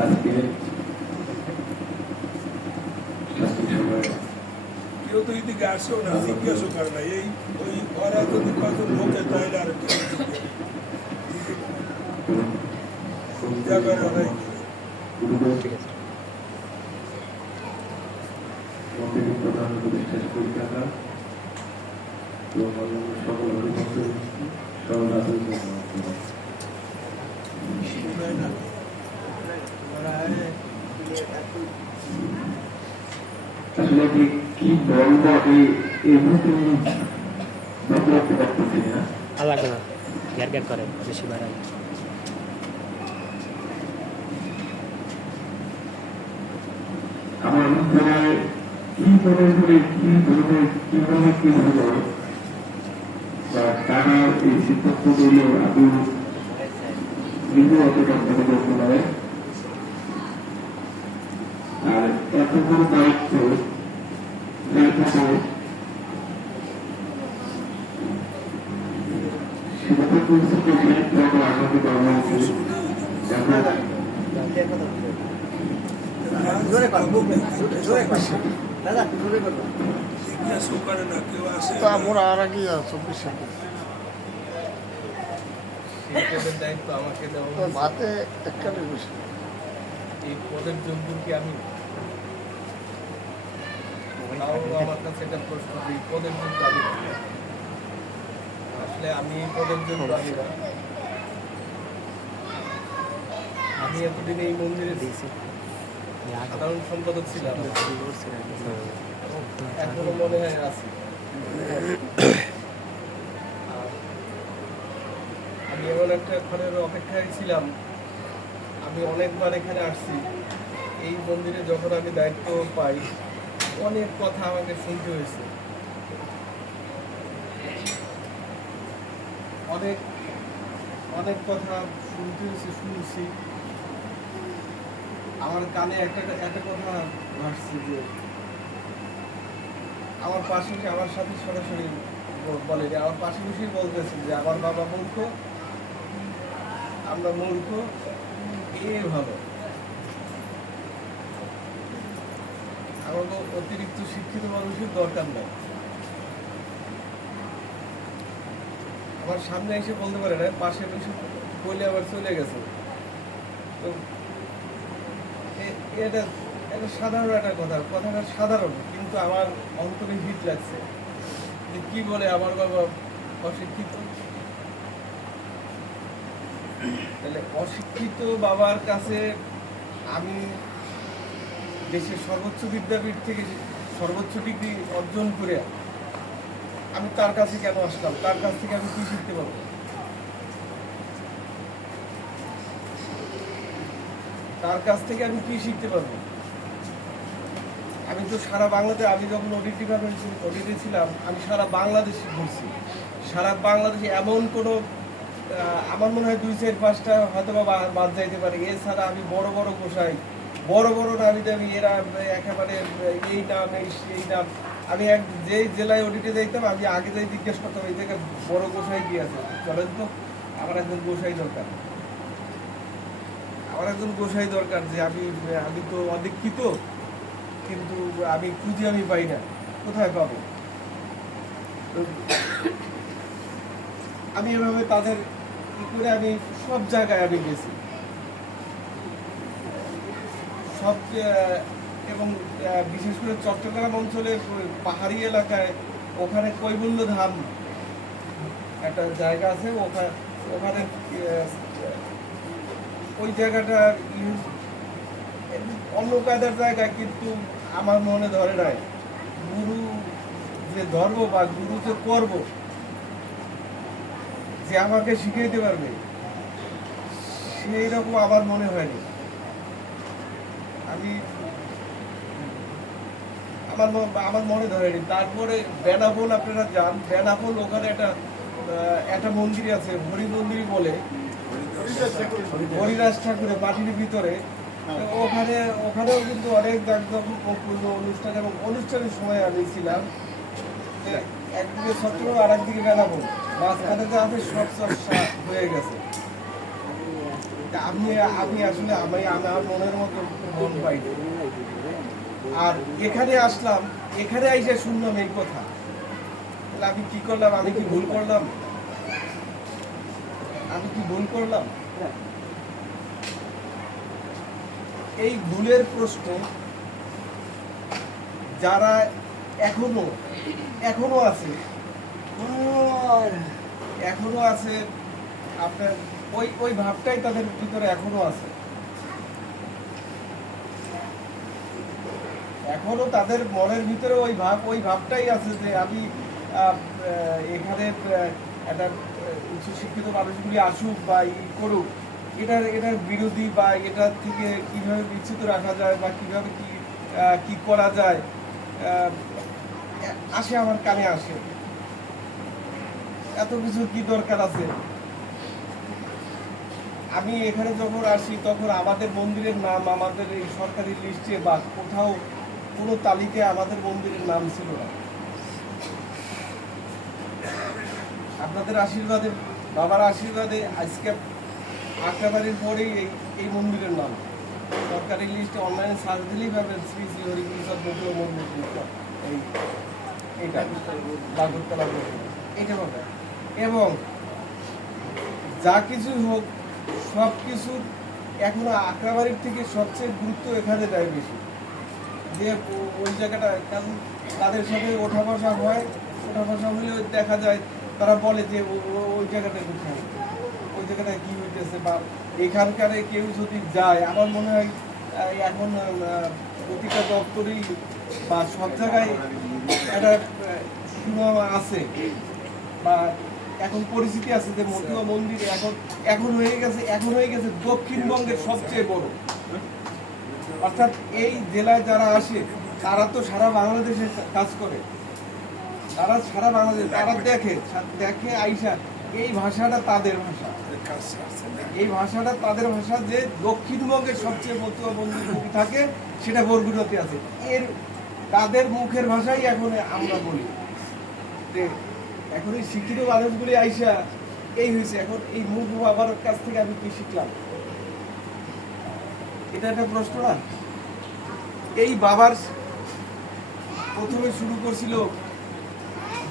আজকে কেউ তো এদিকে আসেও না, জিজ্ঞাসা করে না। এই ওই ওরা যদি কত লোকে তাইলে আর জায়গায় ওরাই ঠিক আছে। প্রধান উপদেষ্টা পরীক্ষাটা সকল আসলে কি বলবো আলাদা না, গ্যার গ্যার করে বেশি বাড়ায়। আমার কি করে কিভাবে বা তারা এই সিদ্ধান্ত দিলে আমি নিজে অতটা মনে করতে পারে। আর এত বড় দায়িত্ব সেটা পরিস্থিতি আমাকে বলা হয়েছে। আমরা আর আগে 24 সালে দায়িত্ব আমাকে দেওয়া তো ভাতে একখানে বসে এই পদের জন্য কি আমি আমার কাছে একটা প্রশ্ন, এই পদের জন্য আমি আসলে আমি এই পদের জন্য আমি এতদিন এই মন্দিরে দিয়েছি সাধারণ সম্পাদক ছিলাম, এখনো মনে হয় আছি। আমি এমন একটা ঘরের অপেক্ষায় ছিলাম, আমি অনেকবার এখানে আসছি। এই মন্দিরে যখন আমি দায়িত্ব পাই, অনেক কথা আমাকে শুনতে হয়েছে, অনেক অনেক কথা শুনতে হয়েছে, শুনছি। আমার কানে একটা কথা ভাসছে যে আমার পাশে আমার সাথে সরাসরি বলে যে আমার পাশে বসেই বলতেছে যে আমার বাবা মূর্খ, আমরা মূর্খ, ভালো। আমার অতিরিক্ত শিক্ষিত মানুষের দরকার নাই। আমার সামনে এসে বলতে পারে না, পাশে বসে বলে আবার চলে গেছে। তো এটা একটা সাধারণ একটা কথাটা সাধারণ, কিন্তু আমার অন্তরে হিট লাগছে যে কি বলে আমার বাবা অশিক্ষিত। তাহলে অশিক্ষিত বাবার কাছে আমি দেশের সর্বোচ্চ বিদ্যাপীঠ থেকে সর্বোচ্চ ডিগ্রি অর্জন করে আমি তার কাছে কেন আসলাম? তার কাছ থেকে আমি কি শিখতে পারবো? তার কাছ থেকে আমি কি শিখতে পারবো? আমি তো সারা বাংলাতে, আমি যখন অডিট ডিপার্টমেন্ট অডিটে ছিলাম, আমি সারা বাংলাদেশে ঘুরছি। সারা বাংলাদেশে এমন কোনো আমার মনে হয় 2-4-5টা হয়তো বা বাদ যাইতে পারে। এছাড়া আমি বড় বড় গোসাই, বড় বড় নামি দামি, এরা একেবারে এই নাম এই নাম। আমি যে জেলায় অডিটে যাইতাম, আমি আগে যাই জিজ্ঞেস করতাম এই জায়গায় বড় গোসাই কি আছে, চলেন তো, আমার একজন গোসাই দরকার, আমার একজন গোসাই দরকার। যে আমি তো অদীক্ষিত, কিন্তু আমি খুঁজে আমি পাই না, কোথায় পাবো? আমি এভাবে তাদের কি করে আমি সব জায়গায় আমি গেছি, সব, এবং বিশেষ করে চট্টগ্রাম অঞ্চলের পাহাড়ি এলাকায়, ওখানে কৈবল্য ধাম একটা জায়গা আছে, ওখানে ওই জায়গাটা অন্য কায়দার জায়গায়, কিন্তু আমার মনে ধরে নাই গুরু যে ধর্ম বা গুরু যে করবো, যে আমাকে শিখাইতে পারবে, সেই রকম আমার মনে হয়নি। আমার মনে ধরেনি। তারপরে বেনাপোল আপনারা যান, বেনাপোল ওখানে একটা মন্দির আছে, হরি মন্দির বলে, হরিদাস ঠাকুরের মাটির ভিতরে। ওখানেও কিন্তু অনেক জাঁকজমকপূর্ণ অনুষ্ঠান, এবং অনুষ্ঠানের সময় আমি ছিলাম। একদিকে চট্টগ্রাম আর একদিকে বেনাপোল, মাঝখানে যে আমি সব চর্চা হয়ে গেছে। তা আমি আমি আসলে আমার মনের মতো মন পাইনি। আর এখানে আসলাম, এখানে এসে শুনলাম এই কথা, তাহলে আমি কি করলাম? আমি কি ভুল করলাম? আমি কি ভুল করলাম? এই ভুলের প্রশ্ন যারা এখনো আছে আপনার ওই ভাবটাই তাদের ভিতরে এখনো আছে। এখনো তাদের মনের ভিতরে ওই ভাবটাই আছে যে আমি এখানে একটা উচ্চ শিক্ষিত মানুষগুলি আসুক বা করুক, এটার বিরোধী বা এটা থেকে কিভাবে বিচ্যুত রাখা যায় বা কিভাবে কি করা যায় আসে, আমার কানে আসে। এত কিছু কি দরকার আছে? আমি এখানে যখন আসি তখন আমাদের মন্দিরের নাম আমাদের এই সরকারি লিস্টে বা কোথাও কোনো তালিকায় আমাদের মন্দিরের নাম ছিল না। আপনাদের আশীর্বাদে, বাবার আশীর্বাদে আজকে আটটাবাড়ির পরেই এই মন্দিরের নাম সরকারি লিস্টে অনলাইনে সার্চ দিলেই পাবেন শ্রী শ্রী হরিপ্রসাদ বৈদ্য মন্দির। এইটা বাগরতলা এইটা পাবে। এবং যা কিছু হোক সব কিছু এখনো আটটাবাড়ির থেকে সবচেয়ে গুরুত্ব এখানে দেয় বেশি, যে ওই জায়গাটা কারণ তাদের সাথে ওঠা বসা হয়, ওঠা বসা হলে দেখা যায় তারা বলে যে ওই জায়গাটা কোথায়, ওই জায়গাটায় কি হইতেছে, বা এখানকার কেউ যদি যায়, আমার মনে হয় এখন প্রতিটা দপ্তরেই বা সব জায়গায় একটা সুনাম আছে বা এখন পরিচিতি আছে যে মতুয়া মন্দির এখন হয়ে গেছে দক্ষিণবঙ্গের সবচেয়ে বড়। অর্থাৎ এই জেলায় যারা আসে তারা তো সারা বাংলাদেশে কাজ করে, তারা সারা বাংলাদেশ তারা দেখে আইসা এই ভাষাটা তাদের ভাষা, এই ভাষাটা তাদের ভাষা, যে দক্ষিণবঙ্গের সবচেয়ে মতুয়া মন্দির যদি থাকে সেটা বরগুনাতে আছে। তাদের মুখের ভাষাই এখন আমরা বলি। এখন এই শিক্ষিত মানুষগুলি আইসা এই হয়েছে, এখন এই মুখ বাবার কাছ থেকে আমি কি শিখলাম? এটা একটা প্রশ্ন না? এই বাবার প্রথমে শুরু করছিল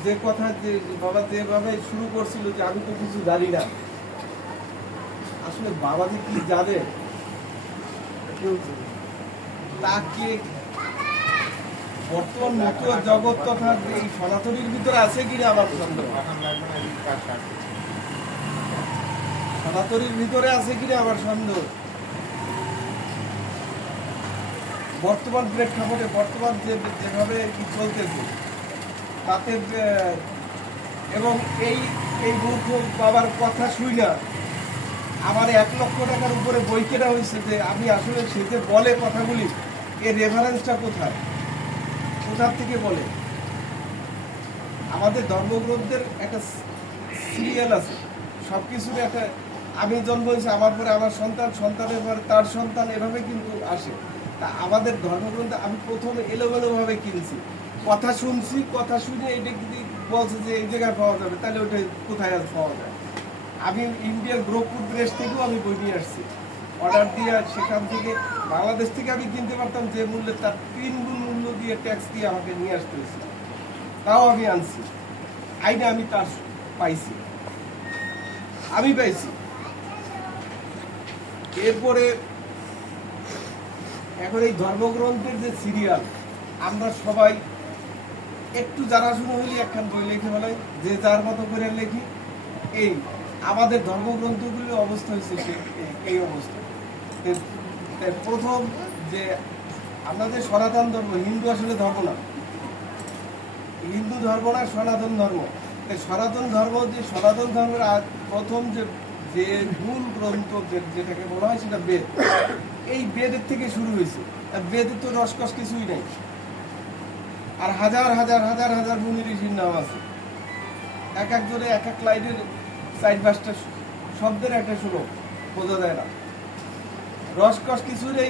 যে কথা, যে বাবা যেভাবে শুরু করছিল যে আমি তো কিছু জানি না, আসলে বাবা যে কি জানে তাকে বর্তমান মতুয়া জগৎ তথা এই সনাতনীর ভিতরে আছে কিনা আমার সন্দেহ, সনাতনীর ভিতরে আছে কিনা আমার সন্দেহ। বর্তমান প্রেক্ষাপটে বর্তমান যেভাবে কি চলতেছে তাতে এবং এই মূর্খ বাবার কথা শুই না আমার 1 লক্ষ টাকার উপরে বই কেনা হয়েছে, যে আমি আসলে সে যে বলে কথাগুলি এর রেফারেন্সটা কোথায়, কোথার থেকে বলে। আমাদের ধর্মগ্রন্থের একটা সিরিয়াল আছে, সব কিছুর একটা, আমি জন্ম হয়েছে, আমার পরে আমার সন্তান, সন্তানের পরে তার সন্তান, এভাবে কিন্তু আসে। তা আমাদের ধর্মগ্রন্থ আমি প্রথমে এলোমেলোভাবে কিনছি, কথা শুনছি, কথা শুনে এটা যদি বলছে যে এই জায়গায় পাওয়া যাবে, তাহলে ওইটা কোথায় আজ পাওয়া যায়। আমি ইন্ডিয়ার গ্রোপুর দেশ থেকেও আমি বই নিয়ে আসছি, অর্ডার দিয়ে সেখান থেকে বাংলাদেশ থেকে আমি কিনতে পারতাম যে মূল্যে, তার 3 গুণ মূল্য দিয়ে ট্যাক্স দিয়ে আমাকে নিয়ে আসতে হয়েছে, তাও আমি আনছি। আইনে আমি তার পাইছি, আমি পাইছি। এরপরে এখন এই ধর্মগ্রন্থের যে সিরিয়াল, আমরা সবাই একটু জানাশোনা হইলে একখান বই লিখে ফেলাই, যে যার মতো করে লেখি। এই আমাদের ধর্মগ্রন্থগুলির অবস্থা হয়েছে এই অবস্থা। প্রথম যে আমাদের সনাতন ধর্ম, হিন্দু আসলে ধর্ম না, হিন্দু ধর্ম না, সনাতন ধর্ম। সনাতন ধর্ম, যে সনাতন ধর্মের প্রথম যে মূল গ্রন্থ যেটাকে বলা হয় সেটা বেদ। এই বেদের থেকে শুরু হয়েছে। বেদের তো রসকস কিছুই নাই, আর হাজার হাজার হাজার হাজার মুনি ঋষির নাম আছে, এক একজনে এক এক লাইনের 4-5টা শব্দের একটা শ্লোক, বোঝা যায় না। রসকস কিছু নেই,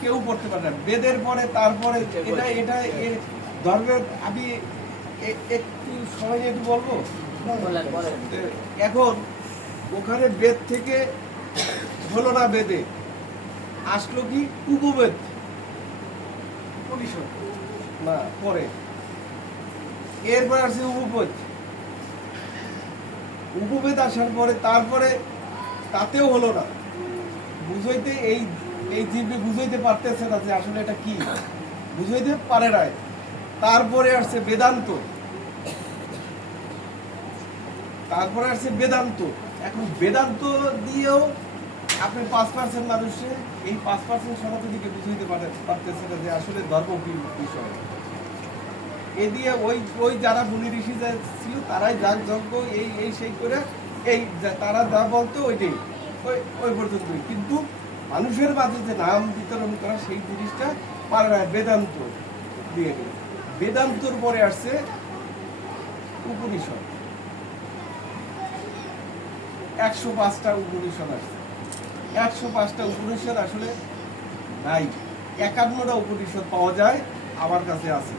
কেউ পড়তে পারে না। বেদের পরে তারপরে এটা এর ধর্মের, আমি একটু সময় একটু বলবো। এখন ওখানে বেদ থেকে হলো না বেদে, আসলো কি উপবেদ পরিষদ না পরে, এরপর আসছে উপবেদ। উপবেদ আসার পরে তারপরে তাতেও হলো না, বুঝাইতে এই এই জীবকে বুঝাইতে পারতেছে না যে আসলে এটা কি, বুঝাইতে পারে নাই। তারপরে আসছে বেদান্ত, তারপরে আসছে বেদান্ত। এখন বেদান্ত দিয়েও আপনি 5% মানুষের এই 5% সমাজকে বুঝাইতে পারতেছে না যে আসলে ধর্ম কি বিষয়। এ দিয়ে ওই ওই যারা মুনি ঋষি ছিল তারাই যাগ যজ্ঞ এই এই সেই করে এই তারা যা বলতো ওইটাই ওই ওই পর্যন্তই। কিন্তু মানুষের মাঝে যে নাম বিতরণ করা সেই জিনিসটা পারে না বেদান্ত দিয়ে। বেদান্তর পরে আসছে উপনিষদ, 105টা উপনিষদ আসছে। 105টা উপনিষদ আসলে নাই, 51টা উপনিষদ পাওয়া যায়, আমার কাছে আছে।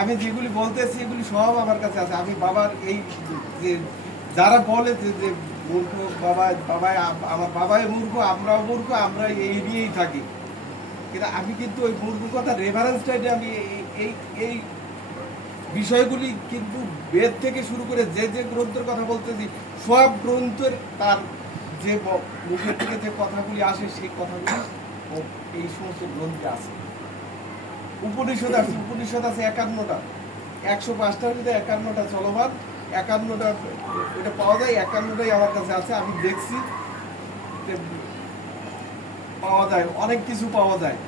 আমি যেগুলি বলতেছি এগুলি সব আমার কাছে আছে। আমি বাবার এই যে যারা বলে যে মূর্খ বাবা, আমার বাবাই মূর্খ, আমরাও মূর্খ, আমরা এই নিয়েই থাকি, কিন্তু আমি কিন্তু ওই মূর্খতা রেফারেন্সটা আমি এই এই বিষয়গুলি কিন্তু বেদ থেকে শুরু করে যে যে গ্রন্থের কথা বলতেছি সব গ্রন্থের তার যে মুখের থেকে যে কথাগুলি আসে সেই কথাগুলি এই সমস্ত গ্রন্থে আছে। উপনিষদ আছে, উপনিষদ আছে 51টা, 105টার ভিতরে 51টা চলমান, 51টা ওটা পাওয়া যায়, 51টাই আমার কাছে আছে। আমি দেখছি পাওয়া যায়, অনেক কিছু পাওয়া যায়।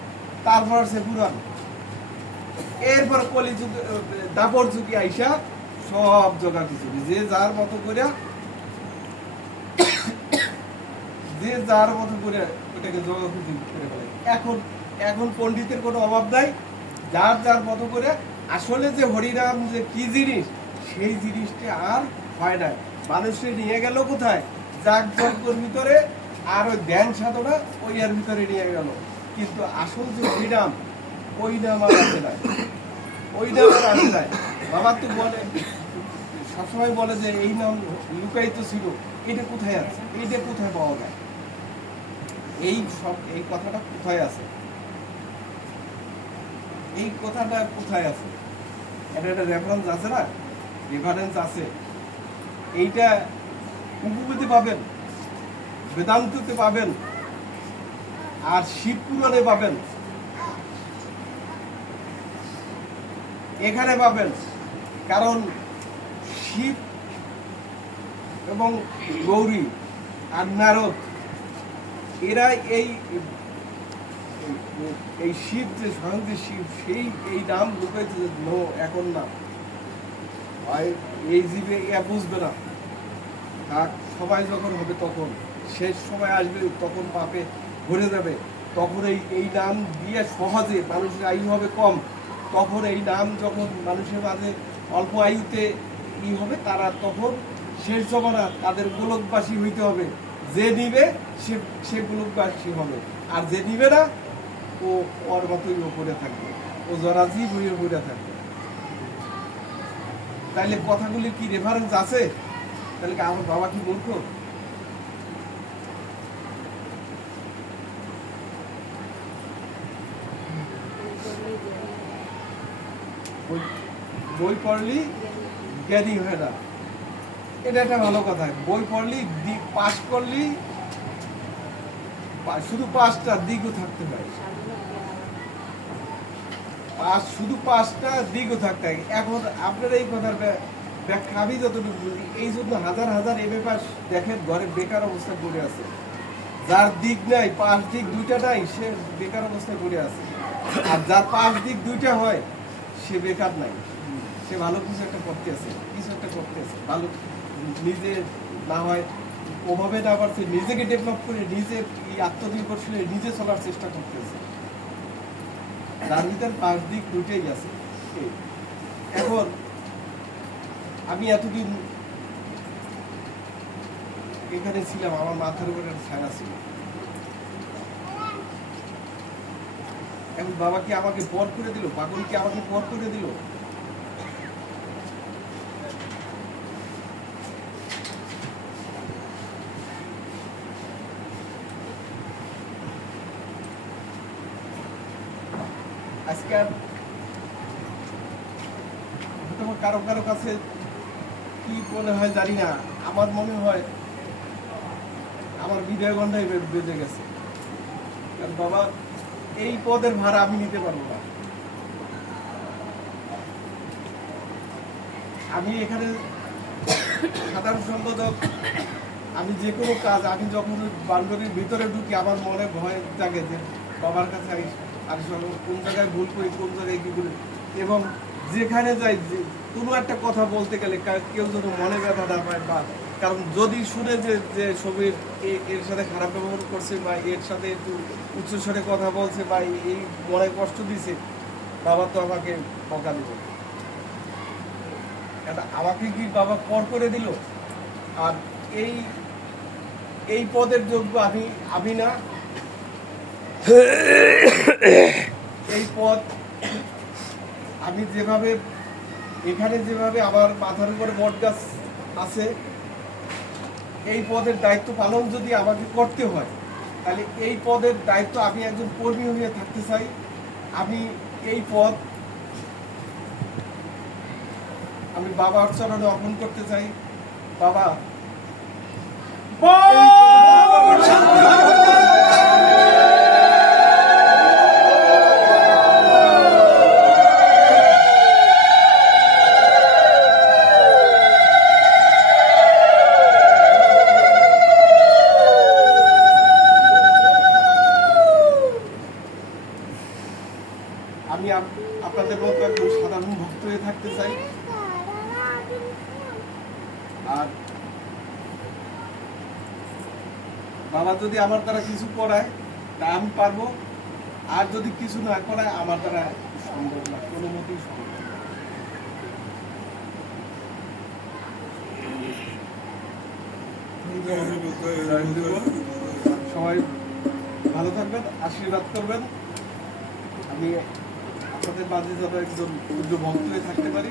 তারপর আছে পুরাণ, এরপর কলিযুগ দাপর যুগে আইসা সব জোগাড় কিছু যে যার মতো করে ওটাকে জগাখুজি করে ফেলে। এখন এখন পণ্ডিতের কোনো অভাব নাই, যার যার মতো করে আসলে যে হরিনাম যে কি জিনিস সেই জিনিসটা আর হয় না। মানুষকে নিয়ে গেল কোথায়, যাগ যজ্ঞের ভিতরে আর ওই ধ্যান সাধনা ওই এর ভিতরে নিয়ে গেল, কিন্তু আসল যে হরিনাম ওই নাম আর আসে নাই, ওই নাম আর আসে নাই। বাবা তো বলে সবসময় বলে যে এই নাম লুকায়িত ছিল, এটা কোথায় আছে, এইটা কোথায় পাওয়া যায়, এই সব এই কথাটা কোথায় আছে, এই কথাটা কোথায় আছে, এটা একটা রেফারেন্স আছে না, রেফারেন্স আছে। এইটা উপবেদে পাবেন, বেদান্ততে পাবেন, আর শিব পুরাণে পাবেন, এখানে পাবেন। কারণ শিব এবং গৌরী আর নারদ এরা এই এই শিব যে স্বয়ং যে শিব সেই এই নাম লুকাইছে যে নো এখন না, এই জীবে বুঝবে না, থাক সবাই যখন হবে তখন শেষ সময় আসবে তখন পাপে ভরে যাবে, তখন এই নাম দিয়ে সহজে মানুষের আয়ু হবে কম, তখন এই নাম যখন মানুষের মাঝে অল্প আয়ুতে হবে তারা তখন শেষ জমানা তাদের গোলকবাসী হইতে হবে, যে নিবে সে গোলকবাসী হবে, আর যে নিবে না ও ওর মতোই ওপরে থাকবে, ও জরাজীব হয়ে ওপরে থাকবে। তাইলে কথাগুলি কি রেফারেন্স আছে? তাহলে কি আমার বাবা কি মূর্খ? বই পড়লি জ্ঞানী হয় না, এটা একটা ভালো কথা। বই পড়লি পাস করলি শুধু পাঁচটা দিকও থাকতে হয়, শুধু 5টা দিকও থাকতে হয়। এখন আপনার এই কথার ব্যাখ্যা আমি যতটুকু বুঝি, এই জন্য হাজার হাজার এমএ পাস দেখেন ঘরে বেকার অবস্থায় পড়ে আছে, যার দিক নাই 5 দিক 2টা নাই সে বেকার অবস্থায় পড়ে আছে, আর যার 5 দিক 2টা হয় সে বেকার নাই, সে ভালো কিছু একটা করতে আছে, ভালো নিজে না হয় ওভাবে না পারছে, নিজেকে ডেভেলপ করে নিজে আত্মনির্ভরশীল নিজে চলার চেষ্টা করতেছে, যার ভিতরে 5 দিক 2টাই আছে। এখন আমি এতদিন এখানে ছিলাম, আমার মাথার উপরে একটা ছায়া ছিল, এখন বাবা কি আমাকে পর করে দিল, পাগল কি আমাকে পর করে দিল? আজকে আর হয়তো কারো কারো কাছে কি মনে হয় জানি না, আমার মনে হয় আমার বিদায় ঘন্টায় বেজে গেছে। কারণ বাবা, এই পদের ভার আমি নিতে পারবো না। আমি এখানে সাধারণ সম্পাদক, আমি যে কোনো কাজ, আমি যখন বান্ধবীর ভিতরে ঢুকি আমার মনে ভয় জাগে যে বাবার কাছে আমি কোন জায়গায় ভুল করি, কোন জায়গায় কি করি, এবং যেখানে যাই কোনো একটা কথা বলতে গেলে কেউ যেন মনে ব্যথা না পায়, বা কারণ যদি শুনে যে ছবির এর সাথে খারাপ ব্যবহার করছে বা এর সাথে একটু উচ্চস্বরে কথা বলছে বা এই মনে কষ্ট দিছে, বাবা তো আমাকে বকা দিবে। আমাকে কি বাবা পর করে দিল? আর এই পদের যোগ্য আমি না। এই পদ আমি যেভাবে এখানে যেভাবে আমার মাথার উপরে বট গাছ আছে, এই পদের দায়িত্ব পালন যদি আমাকে করতে হয়, তাহলে এই পদের দায়িত্ব আমি একজন কর্মী হয়ে থাকতে চাই। আমি এই পদ আমি বাবার চরণে অর্পণ করতে চাই। বাবা, আমি আপনাদের মতো একজন সাধারণ ভক্ত হয়ে থাকতে চাই। আর বাবা যদি আমার দ্বারা কিছু করায় তা আমি পারবো, আর যদি কিছু না করায় আমার দ্বারা সম্ভব না, কোনো মতেই সম্ভব না। সবাই ভালো থাকবেন, আশীর্বাদ করবেন, আমি আপনাদের মাঝে যাতে একজন পূজ্য ভক্ত হয়ে থাকতে পারি।